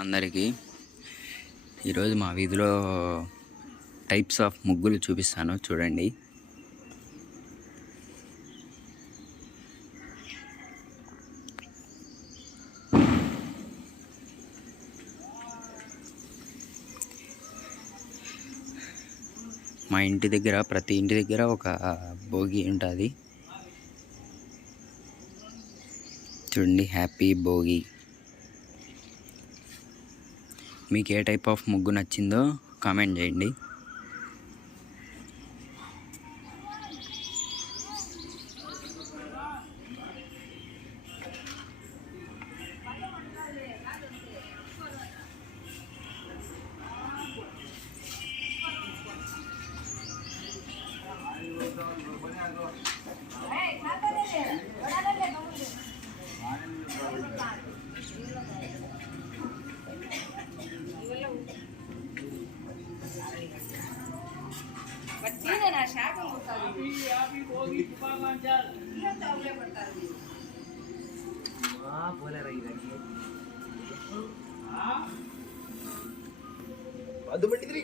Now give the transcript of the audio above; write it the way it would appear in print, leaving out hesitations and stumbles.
అందరికీ ఈరోజు మా వీధిలో టైప్స్ ఆఫ్ ముగ్గులు చూపిస్తాను చూడండి. మా ఇంటి దగ్గర ప్రతి ఇంటి దగ్గర ఒక భోగి ఉంటుంది చూడండి. హ్యాపీ భోగి. మీకు ఏ టైప్ ఆఫ్ ముగ్గు నచ్చిందో కామెంట్ చేయండి. ಅದು ಬಂದಿದ್ರಿ